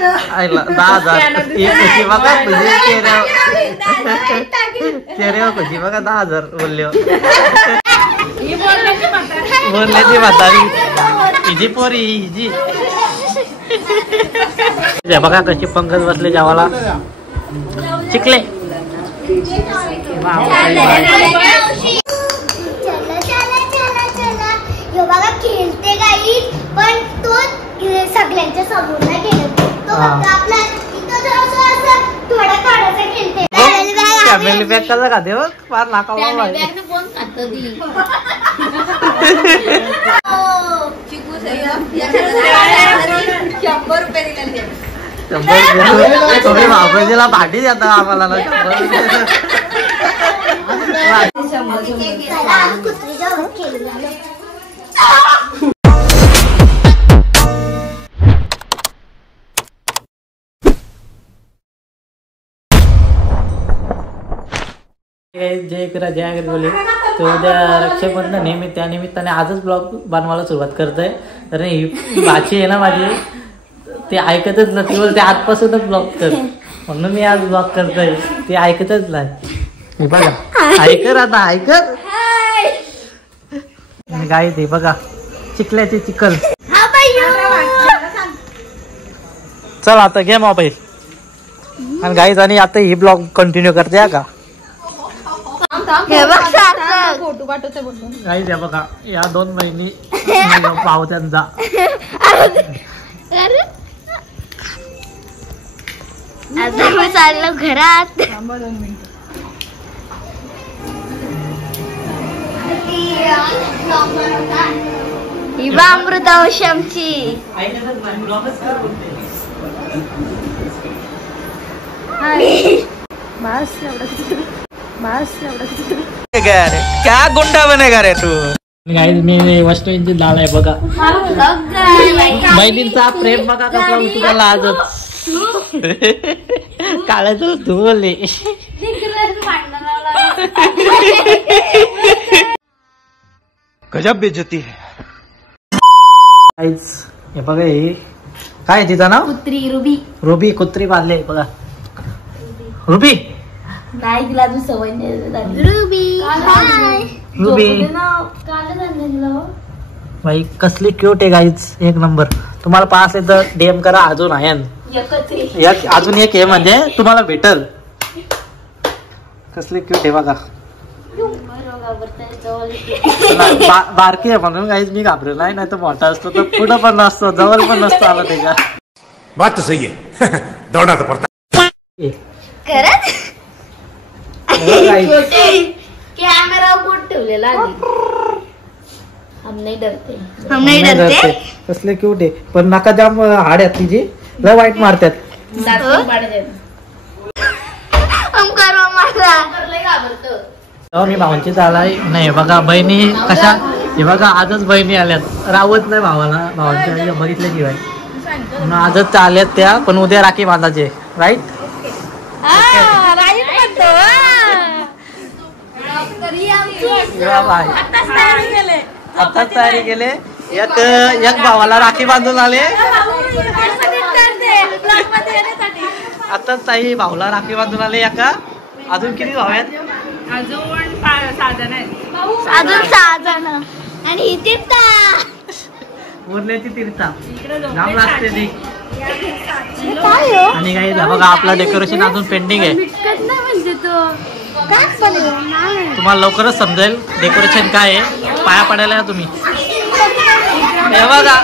10,000 खुशी बघा तुझे चेहऱ्यावर खुशी बघा 10,000 बोलले बोलण्याची म्हातारी हिजी पोरी हिजी बघा कशी पंकज बसले जेवायला चिकले खेळते गाई पण तो सगळ्यांच्या समोर नाही खेळत तो आपला थोडा काढायचा खेळते फॅमिली पॅक कसा खाते बघ फार नाकावला कोण खातं तुम्ही महाप्रजीला भाटी देता आम्हाला जय करा जय बोले तर उद्या रक्षाबंधन आहे त्यानिमित्ताने आजच ब्लॉग बनवायला सुरुवात करतोय तर ही भाची आहे ना माझी ते ऐकतच नाही ती बोलते आजपासूनच ब्लॉग कर म्हणून मी आज ब्लॉग करतोय ते ऐकतच नाही बघा ऐकर आता ऐकर गाई ते बघा चिखल्याची चिखल चल आता घे मोबाईल आणि गाईज आणि आता ही ब्लॉग कंटिन्यू करते का फोटो पाठवते गाईज या बघा या 2 महिने पावत्यांचा आता मी चाललो घरात अमृतावशमची क्या गुंडा बनेगा रे तू गाईज मी वस्तूंची लाल आहे बघा बहिणींचा प्रेम बघा कसा तुला आजच काळाच तू बोलले गजब बेइज्जती है गाईज हे बघा हे काय तिचं नाव कुत्री रुबी रुबी कुत्री बांधले बघा रुबी नाही तिला अजून सवय नाही रुबी रुबी भाई कसली क्यूट आहे गाईज एक नंबर तुम्हाला पास आहे तर डीएम करा अजून आहे अजून एक आहे म्हणजे तुम्हाला भेटल कसली क्यूट आहे बघा बारकी आहे म्हणून गाईज मी घाबरेल नाही तर मोठा असतो तर पुढं पण नसतो जवळ पण नसतो आला त्याच्या बात तो सही है दौड़ना तो पड़ता कॅमेरा बोट ठेवलेला हम नहीं डरते कसले क्यूट आहे पण नका जाम हाड आहेत तिची लय वाईट मारतात मी भावांची चालाय नाही बघा बहिणी कशा हे बघा आजच बहिणी आल्यात रावत नाही भावाला भावांच्या बघितल्याशिवाय म्हणून आजच आल्यात त्या पण उद्या राखी बांधायचे राईट आताच तयारी केले एक भावाला राखी बांधून आले आताच ताई भाऊला राखी बांधून आले एका अजून किती भाऊ आहेत अजून 6 जण आणि इथे उरल्याची तीर्था जाम लागते ती आणि काही बघा आपला डेकोरेशन अजून पेंडिंग आहे तुम्हाला लवकरच समजेल डेकोरेशन काय आहे पाया पडायला या तुम्ही हे बघा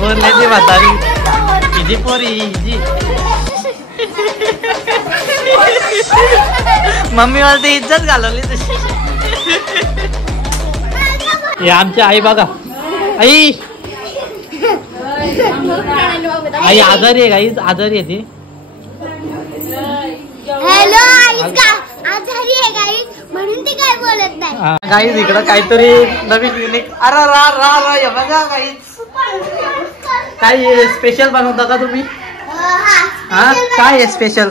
बोलण्याची म्हातारी हिजी पोरी हिजी मम्मी मला ती इज्जत घालवली तशी हे आमची आई बघा आई आई आजारी आहे गाईज आजारी आहे ती हॅलो आजारी आहे गाईज म्हणून ती काय बोलत नाही गाईज इकडं काहीतरी नवीन युनिक अरे रा बघा गाईज काय स्पेशल बनवता का तुम्ही हा काय आहे स्पेशल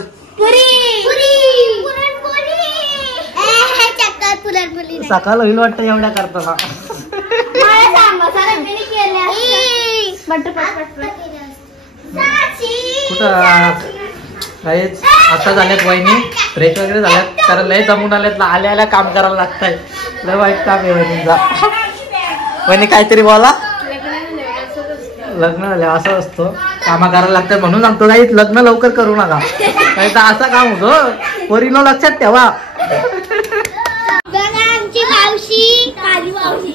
सकाळ होईल वाटतं एवढ्या करताना कुठं काहीच आता झाल्यात वहिनी फ्रेश वगैरे झाल्यात कारण लय जमून आल्यात आल्या काम करायला लागतंय लय वाईट काम आहे वहिनींचा वहिनी काहीतरी बोला लग्न झालं असं असतं कामा करायला लागतं म्हणून सांगतो काही लग्न लवकर करू नका काही तर असं काम होतं पोरीनो लक्षात ठेवा आमची मावशी काली मावशी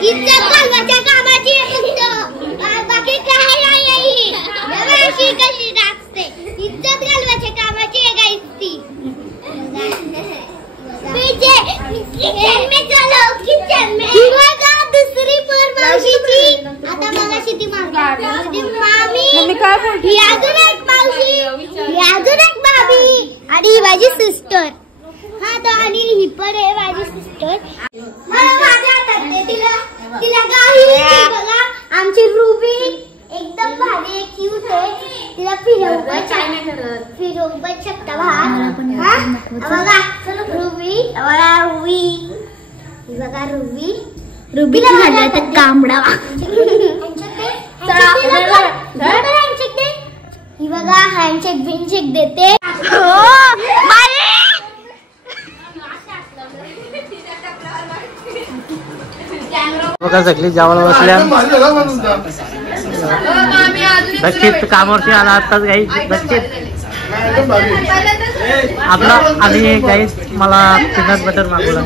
इज्जत घालवायच्या कामाची बाकी काय नाही मावशी कशी राखते इज्जत घालवायच्या कामाची आहे गाईस ती किचन में दुसरी पोर मावशीची आता मगाशी ती मामी ही अजून एक मावशी ही अजून एक मामी आणि ही माझी सिस्टर हा तर आणि ही पण आहे माझी सिस्टर मला माझ्या हातात दे तिला तिला काही बघा आमची रुबी एकदम भारी क्यूट आहे तिला फिरवू पण शकता बघा रुबी बघा रुबीला झालं तर कांबडा ही बघा हँडशेक बिनशेक देते बघा सगळी जेवायला बसल्या नक्कीच कामावरती आला आताच काही नक्कीच आपला आणि काही मला पीनट बटर मागवला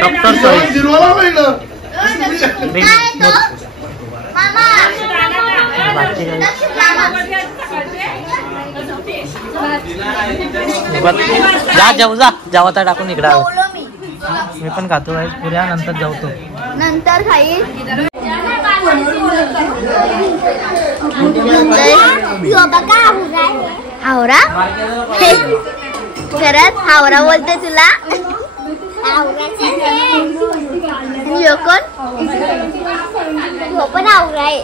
डॉक्टर जा जाऊ जा जेवाता टाकून इकडे मी पण खातो आहे पुऱ्या नंतर जेवतो नंतर खाईल हावरा खरंच हावरा बोलते तुला पण हावरा आहे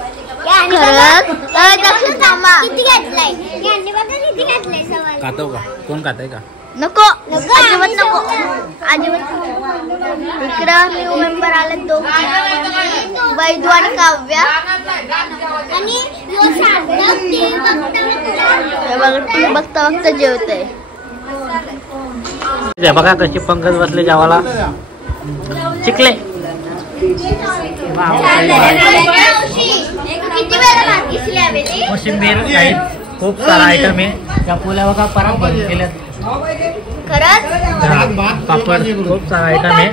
किती घातलाय किती घातलाय सवाल खातो का कोण खाताय का नको अजिबात नको अजिबात इकडं न्यू मेंबर आले दोन वैदू आणि काव्या आणि बघता बघता जेवतंय बघा कशी पंकज बसले जेवायला चिकले कोशिंबीर काही खूप सारा आयटम आहे त्या पुल्या बघा परत बनवून केल्यात पापड खूप सारा आयटम आहे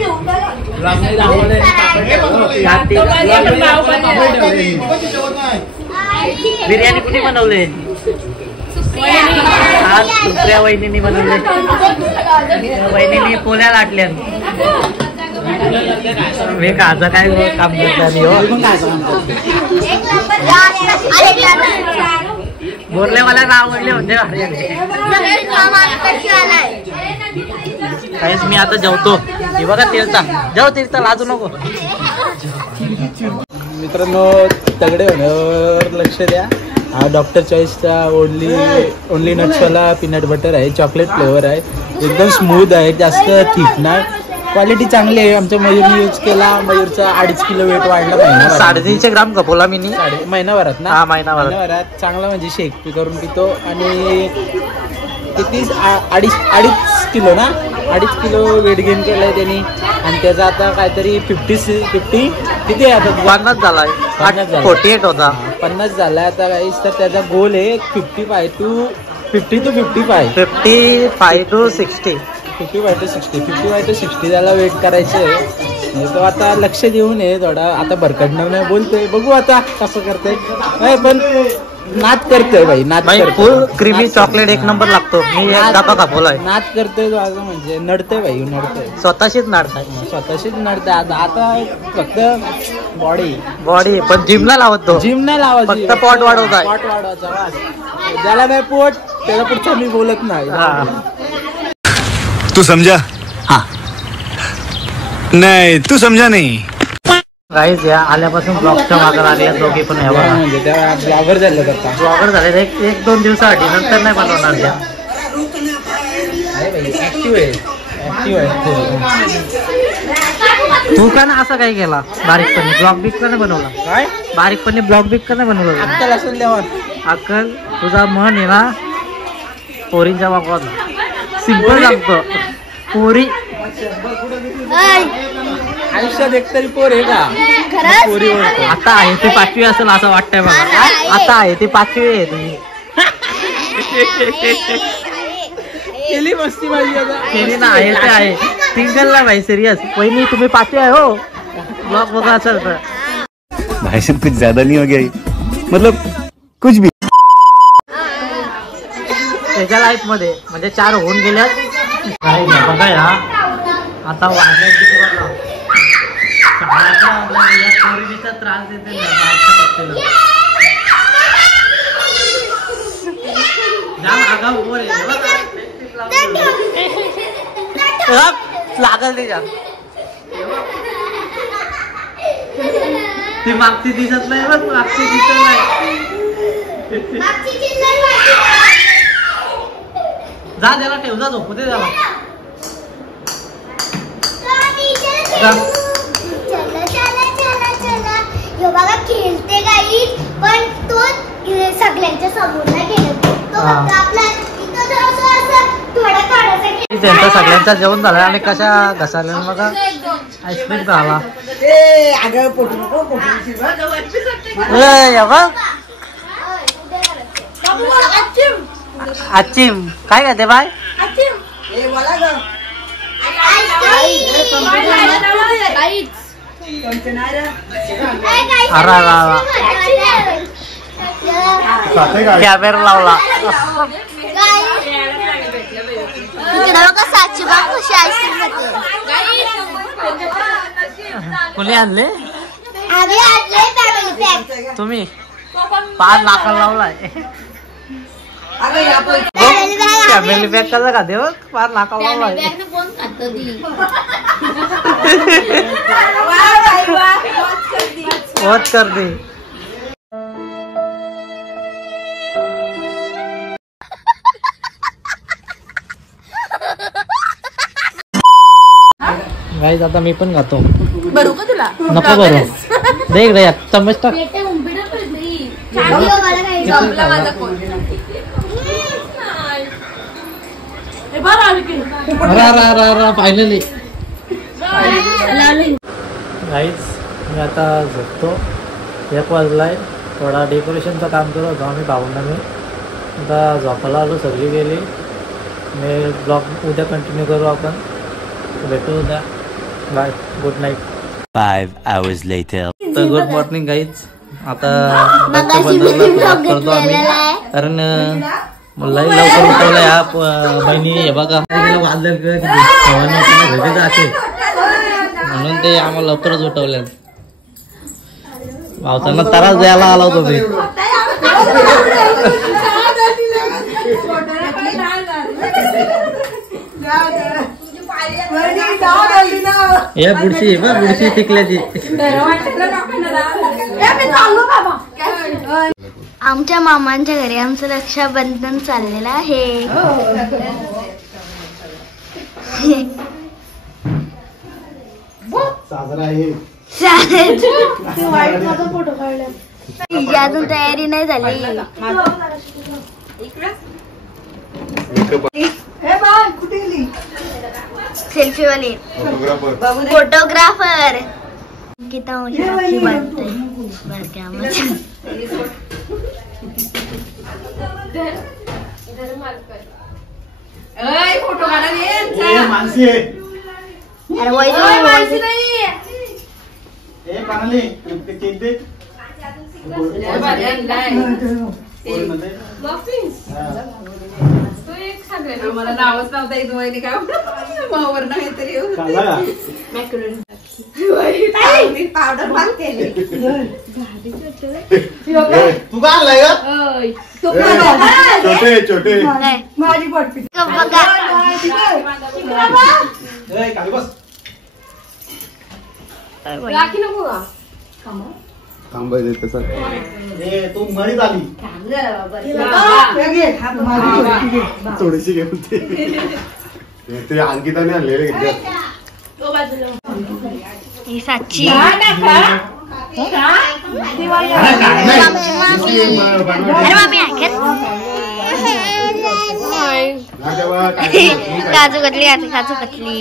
बिर्याणी कुठे बनवले आज दुसऱ्या वहिनीने बनवले वहिनीने पोल्या लाटल्या मी काचं काय काम बोलले मला आवडले म्हणजे काहीच मी आता जेवतो हे बघा तीर्था जेव तीर्था लाजू नको मित्रांनो तगडे होण्यावर लक्ष द्या हा डॉक्टर चॉईसचा ओनली नट्सवाला पीनट बटर आहे चॉकलेट फ्लेवर आहे एकदम स्मूथ आहे जास्त थिक नाही क्वालिटी चांगली आहे आमच्या मयूरने यूज केला मयूरचा 2.5 किलो वेट वाढला महिना 350 ग्राम कपोला मी महिनाभरात ना महिनाभरात चांगला म्हणजे शेक करून पितो आणि किती 2.5 किलो ना 2.5 किलो वेट गेन केलाय त्यांनी आणि त्याचा आता काहीतरी 50 किती आहे आता 50 झालाय 48 होता 50 झालाय आता काहीच तर त्याचा गोल आहे 55 to 60 त्याला वेट करायचं आहे तो आता लक्ष देऊन आहे थोडा आता भरकडणार नाही बोलतोय बघू आता कसं करतोय पण नाद करतोय भाई नाद फुल क्रीमी चॉकलेट एक नंबर लागतो मी एक डबा कापवलाय नाद करतोय तो असं म्हणजे नडतोय भाई नडतोय स्वतःशीच नडताय नडतोय आता फक्त बॉडी पण जिमला लावतो जिम नाही लावायचं फक्त पॉट वाढवताय पॉट वाढवायचा ज्याला नाही पोट त्याला पुढचा मी बोलत नाही तू समझा हाँ नहीं तू समझा नहीं गाईज या आल्यापासून ब्लॉगच्या मागे लागल्या दोघे पण म्हणजे त्या ब्लॉगर झाले करता ब्लॉगर झाले एक दोन दिवसासाठी नंतर नाही बनवणार त्या ऍक्टिव्ह आहे ऍक्टिव्ह आहे. तू का ना असं काय केला बारीकपणे ब्लॉग बिक का नाही बनवला काय बारीकपणे ब्लॉग बिक का नाही बनवला अक्कल असेल तेव्हा. अक्कल तुझा मन आहे ना पोरींच्या बाबा सिंपल सांगतो पोरी आयुष्यात एकतरी पोर आहे का पोरी ओळखतो. आता आहे ते 5वी असेल असं वाटतंय मला आता आहे ते 5वी आहे तुम्ही केली मस्ती माझी आता. केली ना आहे ते आहे सिंगल ना भाई सिरियस वहिनी तुम्ही 5वी आहे हो ब्लॉग बघा असेल तर भाई साहब कुछ ज्यादा नहीं हो गया ये? मतलब कुछ भी. त्याच्या लाईफ मध्ये म्हणजे 4 होऊन गेल्यात काही नाही बघा या आता वाजल्या किती वाजला या पोरीचा त्रास देते ना बाहेरच्या पट्टीला. जाम आगाऊ वर आहे लागल ते जाम ती मागची दिसत नाही बघ मागची दिसत नाही जा त्याला ठेव जा झोपू दे त्याला जा. बघा खेळते गाई पण तो सगळ्यांच्या समोर नाही खेळत तो फक्त आपला इथं असं थोडा काढायचा. त्यांचा सगळ्यांचा जेवण झाला आणि कशा घसाल्या बघा आईस्क्रीम झाला आचिम काय काय ते बाय कॅमेरा लावला कोणी आणले तुम्ही 5 लाखाला लावलाय फॅमिली पॅक कसा का देव 5 लाखाला लावलाय वॉच कर दे. गाईज आता मी पण खातो बरू का तुला नको बरू दे इकडे या चम्मच टाक संपला माझा फोन फायनली गाईज मी आता झोपतो 1 वाजलाय थोडा डेकोरेशनचं काम करत होतो आम्ही भाऊंना मी आता झोपायला आलो सगळी गेली मी ब्लॉग उद्या कंटिन्यू करू आपण भेटू उद्या bye good night 5 hours later. तर गुड मॉर्निंग गाईज आता करतो आम्ही कारण मला लवकर उठवलं या बहिणी हे बघा वाजलं घरी जाते म्हणून ते आम्हाला लवकरच उठवल्या पावसाला त्रास द्यायला आला होतो मी हे बुडशी बुडशी टिकल्याची आमच्या मामांच्या घरी आमचं रक्षाबंधन चाललेलं आहे. अजून तयारी नाही झाली. सेल्फी वाली फोटोग्राफर किती फोटो मला नावच नव्हता एक वहिनी काय मावर नाही तरी पावडर भात केले तू का आणलाय छोटे छोटे माझी राखी नको का थांबायचं तू मरीत आली थोडीशी घेऊन ते अंकिताने आणलेले ही साची काजू कतली काजू कतली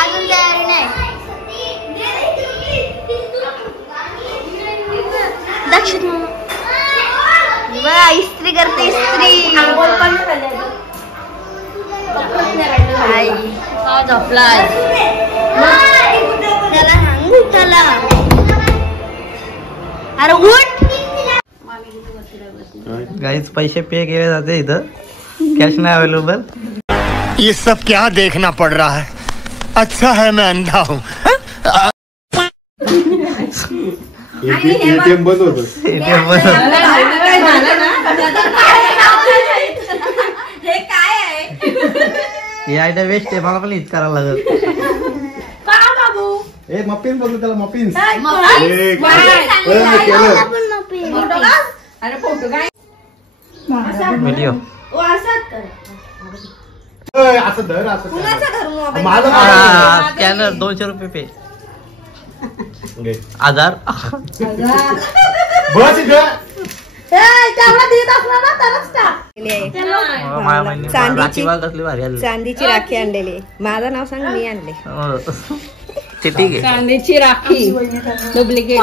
अजून तयारी नाही दक्षिण बघा इस्त्री करते इस्त्री झोपला त्याला सांगू त्याला अरे उठ गाईच पैसे पे केले जाते इथं कॅश नाही अवेलेबल ये सब क्या देखना पड़ रहा है अच्छा है मैं अंधा हूँ एटीएम बंद होत एटीएम बंद हे आयडिया वेस्ट आहे मला पण हीच करावं लागेल मफिन बोलतो त्याला मफिन व्हिडिओ असं धर असं स्कॅनर 200 रुपये पे 1000 बस इथं चांदीची राखी आणलेली माझं नाव सांग मी आणले ठीक आहे चांदीची राखी डुप्लिकेट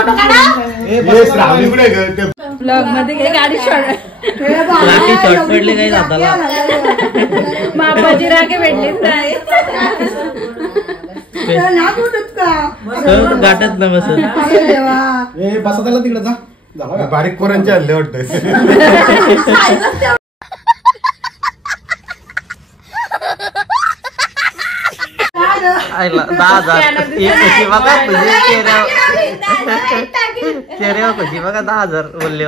ब्लॉग मध्ये गाडी राखी शॉर्ट पडले काही जाताला मापाची राखी भेटली गाठत न बसत बसा त्याला तिकडे जा बारीक पोरांचे हल्ले वाटत आईला 10,000 एक कशी बघा तुझे चेहऱ्यावर कशी बघा 10,000 बोलले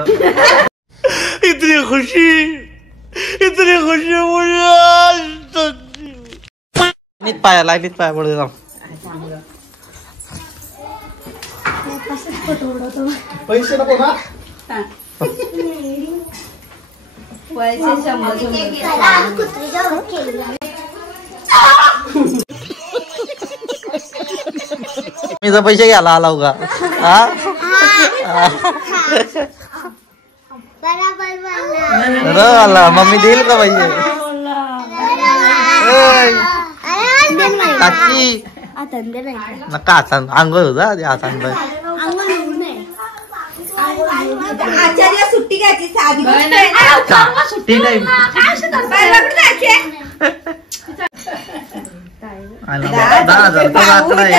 इतनी खुशी मुझे पाया लाईनीत पाया पडू जाऊ पैसे नको ना पैसे 100 मी पैसे घ्यायला आला का बरोबर मम्मी देईल का पैसे काकी नका हातान आंघोळ होता हातान आचार्य सुट्टी घ्यायची साधी सुट्टी टाईम 10,000 तो आकडा आहे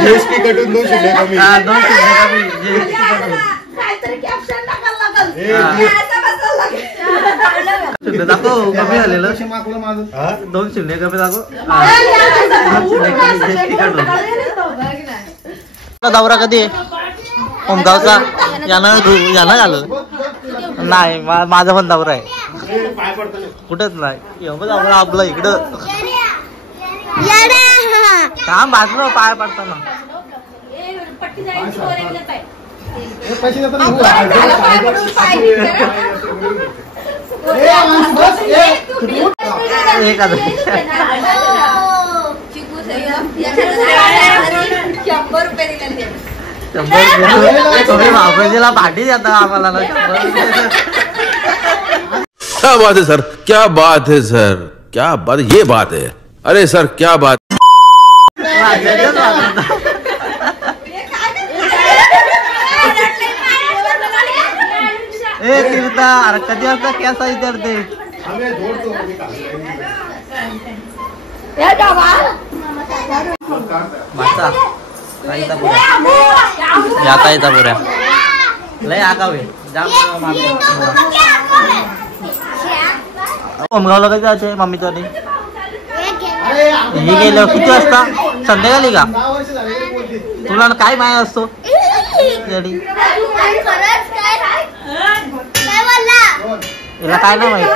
जीएसटी कटून 2 शून्य कमी 2 शून्य कमी GST कटून दाखव कमी झालेलं 2 शून्य कमी दाखव GST कटून दौरा कधी आहे होमगावचा यानं झालं नाही माझा पण दौरा आहे कुठंच नाही दौरा आपलं इकडं काम भाजलं पाय पडताना तुम्ही भाऊजीला पाठी देता आम्हाला ना 100 क्या बात है सर क्या बात है सर क्या बात ये बात है अरे सर क्या बात तीर्था अरे कधी असता कॅसा विचारते याता पुऱ्या लय आगावे होमगावला कधी जायचे मम्मीचं ही गेल्यावर किती वाजता संध्याकाळी का तुला काय माया असतो तिला काय नाही माहित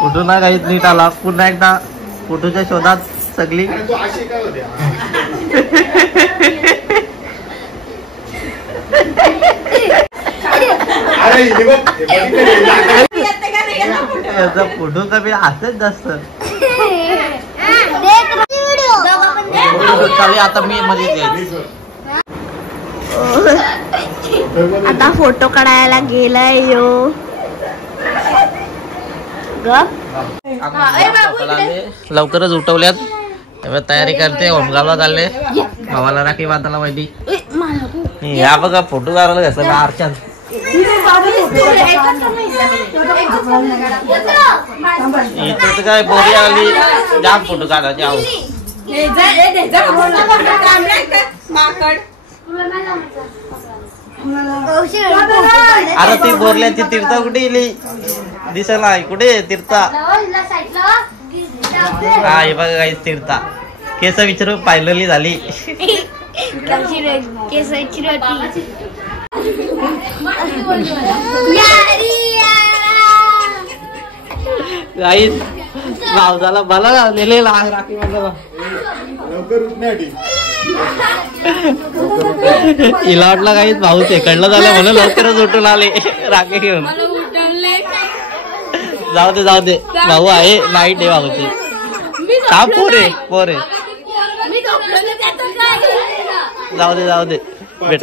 फोटो ना काहीच नीट आला. पुन्हा एकदा फोटोच्या शोधात सगळी. फोटो कमी असंच जास्त. आता मी मध्ये आता फोटो काढायला गेलाय यो. लवकरच उठवल्यात. तयारी करते. होमगावला चालले. भावाला राखी बांधायला माहिती. या बघा फोटो काढायला कसं आरच्यात. इथं काय बोरी आली. जाम फोटो काढायचे. आहो अरे ती बोरल्याची तीर्था कुठे गेली दिसायला. कुठे तीर्था. हा हे बघा काही तीर्था. केस विचारू पाहिलेली झाली. गाईस भावजाला मला लावलेले राखी बांधायला. हिला वाटलं काहीच भाऊ सेकंडला झालं म्हणून लवकरच उठून आले राखी घेऊन. जाऊ दे जाऊ दे भाऊ आहे. नाईट आहे भाऊची. हा पोरे पोरे जाऊ दे जाऊ दे. भेट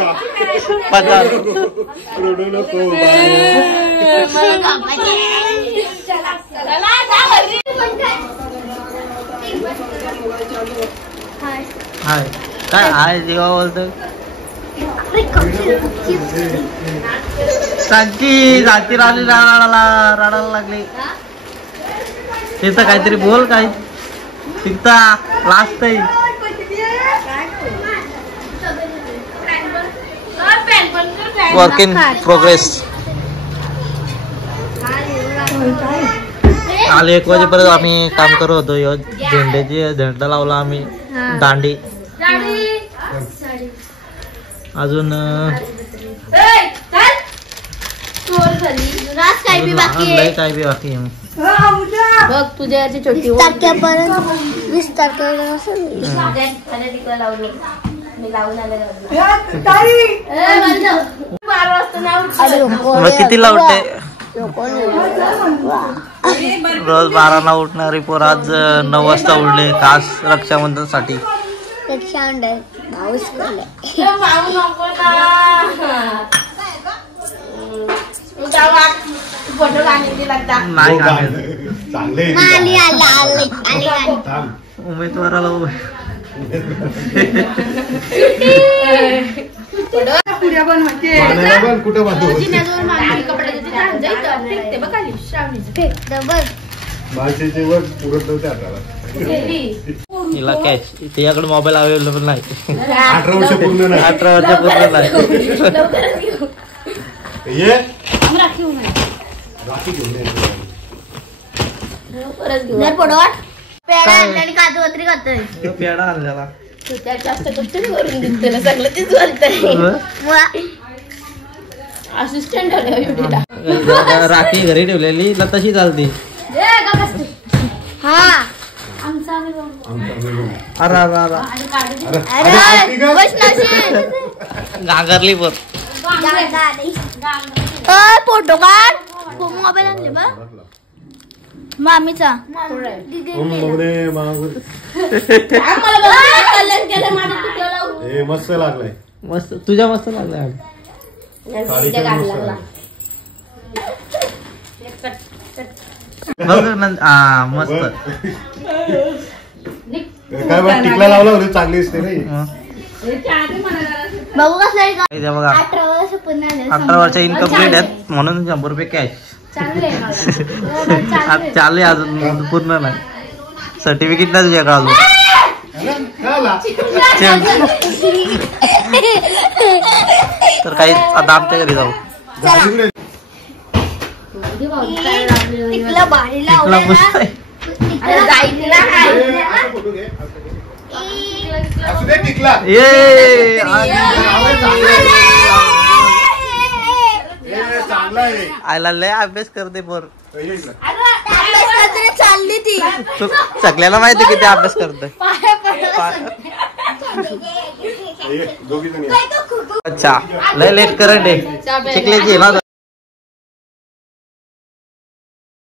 हाय काय हाय जेव्हा बोलतो सांची जाती राहिली. रडायला लागली. तिथं काहीतरी बोल. काय तिथं लास्ट आहे. Work in progress. काल 1 वाजेपर्यंत आम्ही काम करत होतो. झेंडा लावला आम्ही. दांडी अजून काय बी बाकी बघ तुझ्या छोटी 20 तारखेला कितीला उठते. रोज 12ला उठणारी पोर आज 9 वाजता उठले. खास रक्षाबंधनसाठी. रक्षाबंधन भाऊच उमेदवाराला हिला कॅश. तिच्याकडे मोबाईल अवेलेबल नाही. 18 वर्ष पूर्ण नाही. 18 वर्ष पूर्ण नाही. पेढा आणि काजू कतरी खातोय. पेढा आणलेला असिस्टंट राखी घरी ठेवलेली ना तशी चालती. हा घागरली पण. फोटो काढ. मोबाईल आणले बा मामीचा. मस्त लागलाय. मस्त तुझ्या मस्त लागलाय. मस्त काय बघ टिकला लावला होता. चांगली असते नाही. बघू कसं बघा 18 वर्ष इनकम्प्लीट आहेत म्हणून 100 रुपये कॅश. चालू अजून पूर्ण नाही. सर्टिफिकेट नाही तुझ्याकडे अजून. तर काही आता आमच्या घरी जाऊ. आयला लय अभ्यास करते पोर. चालली ती सगळ्याला माहिती किती अभ्यास करतोय. अच्छा लय लेट करंट आहे शिकल्याची ना.